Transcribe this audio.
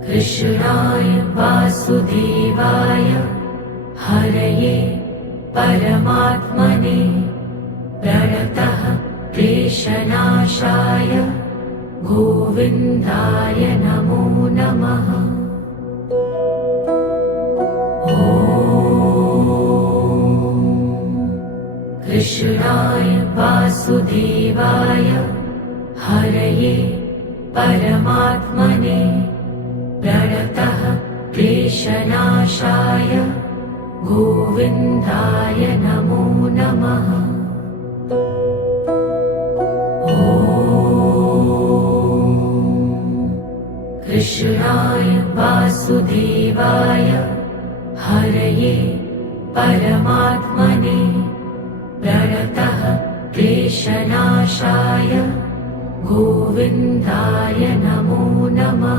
कृष्णाय वासुदेवाय हरये परमात्मने प्रणतः क्लेशनाशाय गोविन्दाय नमो नमः। कृष्णाय वासुदेवाय हरये परमात्मने प्रणतः क्लेशनाशाय गोविन्दाय नमो नमः। कृष्णाय वासुदेवाय हरये परमात्मने प्रणतः क्लेशनाशाय गोविन्दाय नमो नमः।